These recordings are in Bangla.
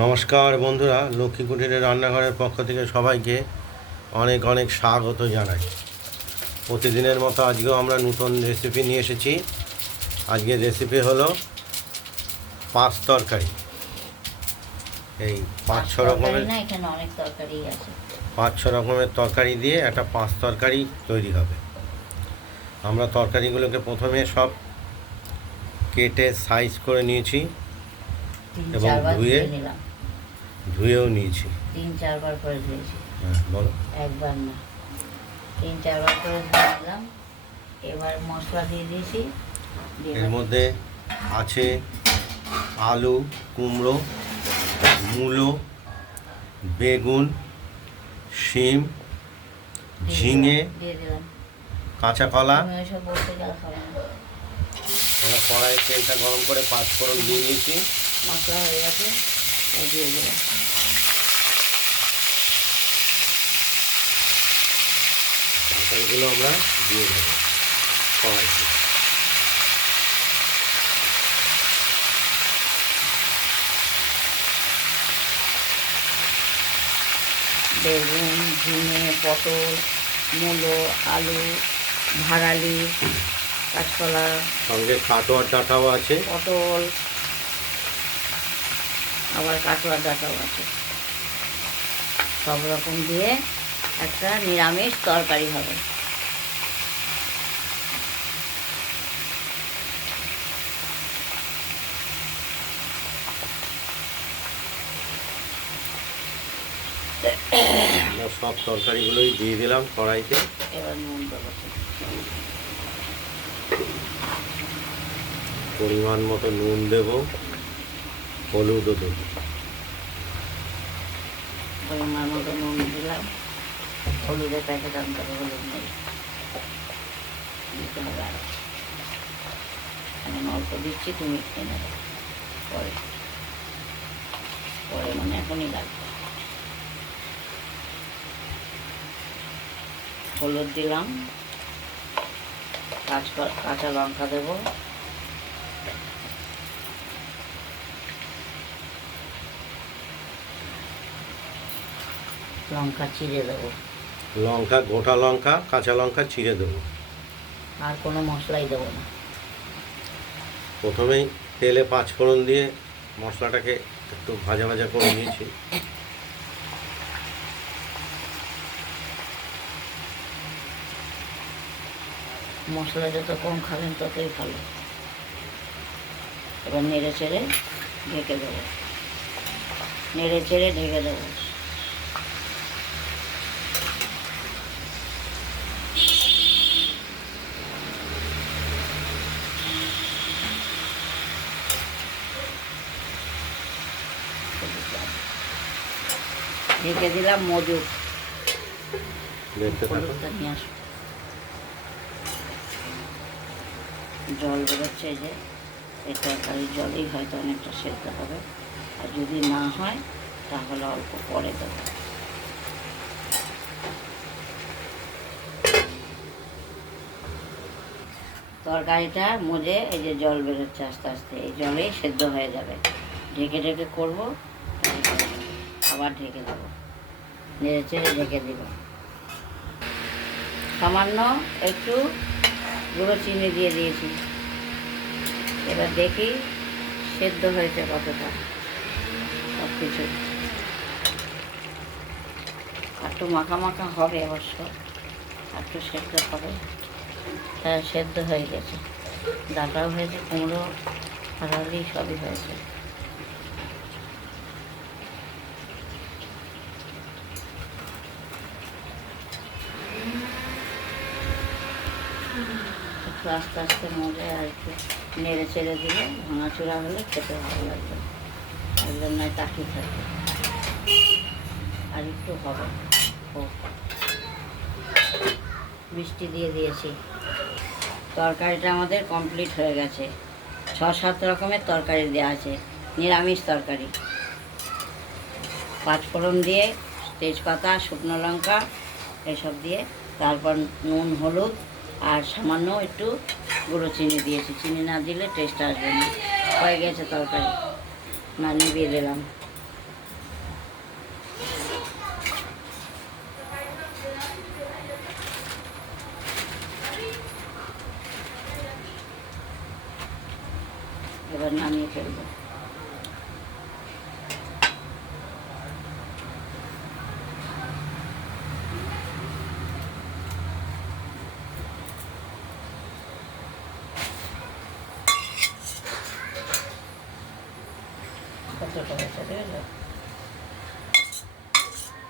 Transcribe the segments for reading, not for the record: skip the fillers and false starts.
নমস্কার বন্ধুরা, লক্ষ্মী কুটিরের রান্নাঘরের পক্ষ থেকে সবাইকে অনেক অনেক স্বাগত জানাই। প্রতিদিনের মতো আজকেও আমরা নতুন রেসিপি নিয়ে এসেছি। আজকের রেসিপি হলো পাঁচ তরকারি। এই পাঁচ ছ রকমের তরকারি দিয়ে একটা পাঁচ তরকারি তৈরি হবে। আমরা তরকারিগুলোকে প্রথমে সব কেটে সাইজ করে নিয়েছি এবং ধুয়েও নিয়েছি। 3-4 বার করে ধুয়েছি। হ্যাঁ, বলো। একবার না, 3-4 বার করে ধুয়ে নিলাম। এবার মশলা দিয়ে দিয়েছি। এর মধ্যে আছে আলু, কুমড়ো, মূলো, বেগুন, শিম, ঝিঙে, দিয়ে দিলাম কাঁচা কলা। এসব বলতে গেলে হবে না। আমরা কড়াইয়ে তেলটা গরম করে পাঁচফোড়ন দিয়ে নিয়েছি। মশলা হয়ে গেছে, দিয়ে দিলাম। তরকারিগুলো আমরা দিয়ে দেবো কড়াইতে। বেগুন, ঝিঙে, পটল, মূলো, আলু, ভাড়ালি, কাঁচকলা, সঙ্গে কাটোয়ার ডাঁটাও আছে। পটল, আবার কাটোয়ার ডাঁটাও আছে। সব রকম দিয়ে একটা নিরামিষ তরকারি হবে। আমরা সব তরকারিগুলোই দিয়ে দিলাম কড়াইতে। এবার নুন দেবো, পরিমাণ মতো নুন দেব, হলুদও দেবো। পরিমাণ মতো নুন দিলাম। হলুদের প্যাকেট আনতে হবে, হলুদ নেই, দিতে হবে আর। আমি অল্প দিচ্ছি, তুমি এনে দেবো পরে পরে মানে এখনই লাগবে। হলুদ দিলাম, কাঁচা লঙ্কা দেবো, লঙ্কা চিড়ে দেবো। লঙ্কা, গোটা লঙ্কা, কাঁচা লঙ্কা চিড়ে দেবো। আর কোনো মশলাই দেবো না। প্রথমেই তেলে পাঁচফোড়ন দিয়ে মশলাটাকে একটু ভাজা ভাজা করে নিয়েছি। মশলা যত কম খাবেন ততই ভালো। এবার নেড়ে চেড়ে ঢেকে দেবো, নেড়ে চেড়ে ঢেকে দেবো। ঢেকে দিলাম। মজুর হলুদটা নিয়ে আসো। জল বেরোচ্ছে, এই যে এই তরকারির জলেই হয়তো অনেকটা সেদ্ধ হবে। আর যদি না হয় তাহলে অল্প পরে দেবো। তরকারিটা মজে এই যে জল বেরোচ্ছে আস্তে আস্তে, এই জলেই সেদ্ধ হয়ে যাবে। ঢেকে ঢেকে করবো, আবার ঢেকে দেবো, নেড়ে চেড়ে ঢেকে দেবো। সামান্য একটু গুঁড়ো চিনি দিয়ে দিয়েছি। এবার দেখি সেদ্ধ হয়েছে কতটা সব কিছু। একটু মাখা মাখা হবে অবশ্য, একটু সেদ্ধ হবে। হ্যাঁ, সেদ্ধ হয়ে গেছে। ডাঁটাও হয়েছে, কুমড়ো, ভাড়ালি সবই হয়েছে। একটু আস্তে আস্তে মজে আর একটু নেড়ে চেড়ে দিলে ভাঙাচোড়া হলে খেতে ভালো লাগবে। একদম নয় তাকিয়ে থাকবে। আর একটু হবে, মিষ্টি দিয়ে দিয়েছি। তরকারিটা আমাদের কমপ্লিট হয়ে গেছে। 6-7 রকমের তরকারি দেওয়া আছে, নিরামিষ তরকারি। পাঁচফোড়ন দিয়ে, তেজপাতা, শুকনো লঙ্কা এসব দিয়ে, তারপর নুন, হলুদ আর সামান্য একটু গুঁড়ো চিনি দিয়েছি। চিনি না দিলে টেস্ট আসবে না। হয়ে গেছে তরকারি। না, নিভিয়ে দিলাম। এবার নামিয়ে ফেলবো। কতটা হয়েছে দেখলে?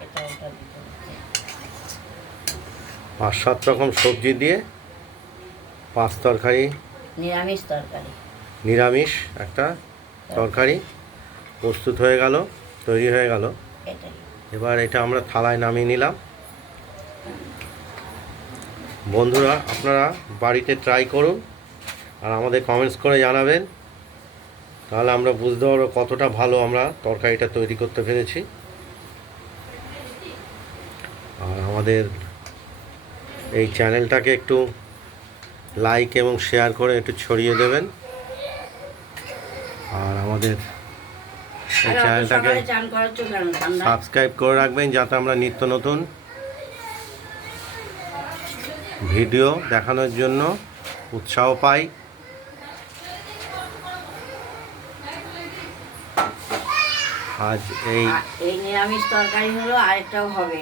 এটা ওটা দিতে হচ্ছে। 5-7 রকম সবজি দিয়ে 5 তরকারি, নিরামিষ তরকারি। নিরামিষ একটা তরকারি প্রস্তুত হয়ে গেল, তৈরি হয়ে গেল। এটাই। এবার এটা আমরা থালায় নামিয়ে নিলাম। বন্ধুরা, আপনারা বাড়িতে ট্রাই করুন আর আমাদের কমেন্টস করে জানাবেন, তাহলে আমরা বুঝতে পারবো কতটা ভালো আমরা তরকারিটা তৈরি করতে পেরেছি। আর আমাদের এই চ্যানেলটাকে একটু লাইক এবং শেয়ার করে একটু ছড়িয়ে দেবেন। আর আমাদের এই চ্যানেলটাকে সকালে চান করাচ্ছ কেন? ঠান্ডা। সাবস্ক্রাইব করে রাখবেন, যাতে আমরা নিত্য নতুন ভিডিও দেখানোর জন্য উৎসাহ পাই। আজ এই এই নিরামিষ তরকারি হলো, আরেকটাও হবে।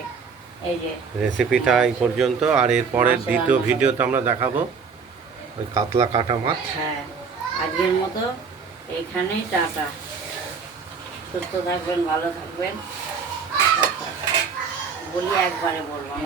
এই যে রেসিপিটা এই পর্যন্ত, আর এরপরের দ্বিতীয় ভিডিওতে আমরা দেখাবো ওই কাতলা কাটা মাছ। হ্যাঁ, আজকের মতো এইখানেই টাটা। সুস্থ থাকবেন, ভালো থাকবেন। বলি একবারে বলবো।